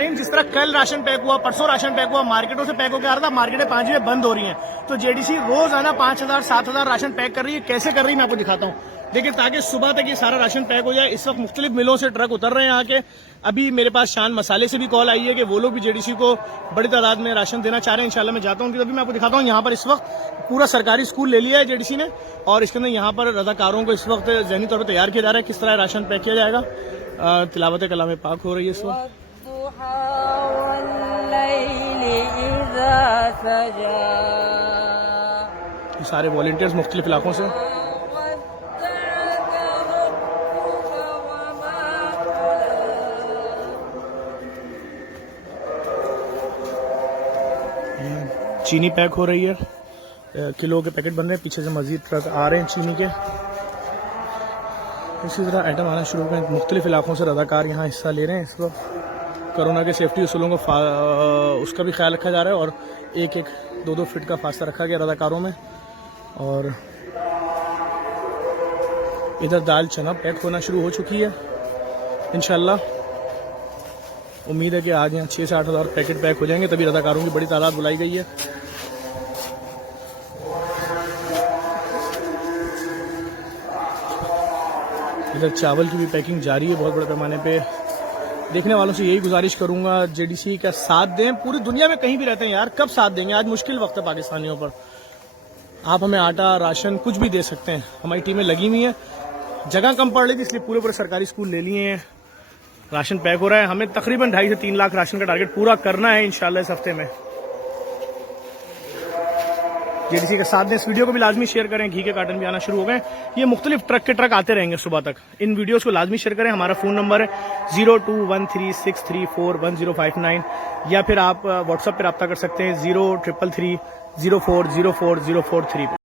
Time जिस तरह कल राशन पैक हुआ, परसों राशन पैक हुआ, मार्केटों से पैक होकर आ रहा था, मार्केटें 5 बजे बंद हो रही हैं। तो जेडीसी रोजाना 5,000 7,000 राशन पैक कर रही है। कैसे कर रही है मैं आपको दिखाता हूँ। देखिए, ताकि सुबह तक ये सारा राशन पैक हो जाए। इस वक्त मुख्तलिफ मिलों से ट्रक उतर रहे हैं यहाँ के। अभी मेरे पास शान मसाले से भी कॉल आई है कि वो लोग भी जेडीसी को बड़ी तादाद में राशन देना चाह रहे हैं। इंशाल्लाह मैं जाता हूँ, तभी मैं आपको दिखाता हूँ। यहाँ पर इस वक्त पूरा सरकारी स्कूल ले लिया है जेडीसी ने, और इसके अंदर यहाँ पर रजाकारों को इस वक्त ज़हनी तौर पर तैयार किया जा रहा है किस तरह राशन पैक किया जाएगा। तिलावत कलाम पाक हो रही है इस वक्त। सारे वॉलंटियर्स मुख्तलिफ इलाकों से। चीनी पैक हो रही है, किलो के पैकेट बन रहे हैं, पीछे से मजीद ट्रक आ रहे हैं चीनी के। इसी तरह आइटम आना शुरू हो गए। मुख्तलिफ इलाकों से रजाकार यहाँ हिस्सा ले रहे हैं। इस वक्त कोरोना के सेफ्टी उसूलों को उसका भी ख्याल रखा जा रहा है, और 1-1 2-2 फीट का फासला रखा गया रजाकारों में। और इधर दाल चना पैक होना शुरू हो चुकी है। इंशाल्लाह उम्मीद है कि आज यहाँ 6 से 8 हज़ार पैकेट पैक हो जाएंगे, तभी रजाकारों की बड़ी तादाद बुलाई गई है। इधर चावल की भी पैकिंग जारी है बहुत बड़े पैमाने पे। देखने वालों से यही गुजारिश करूंगा, जेडीसी का साथ दें। पूरी दुनिया में कहीं भी रहते हैं यार, कब साथ देंगे? आज मुश्किल वक्त है पाकिस्तानियों पर। आप हमें आटा, राशन कुछ भी दे सकते हैं। हमारी टीमें लगी हुई हैं। जगह कम पड़ रही थी, इसलिए पूरे सरकारी स्कूल ले लिए हैं। राशन पैक हो रहा है। हमें तकरीबन 2.5 से 3 लाख राशन का टारगेट पूरा करना है इंशाल्लाह इस हफ्ते में। जेडीसी का साथ दें। इस वीडियो को भी लाजमी शेयर करें। घी के कार्टन भी आना शुरू हो गए। ये मुख्तलिफ ट्रक के ट्रक आते रहेंगे सुबह तक। इन वीडियोस को लाजमी शेयर करें। हमारा फ़ोन नंबर है 021363411059, या फिर आप व्हाट्सएप पर रब्ता कर सकते हैं 0333 0404 043 पे।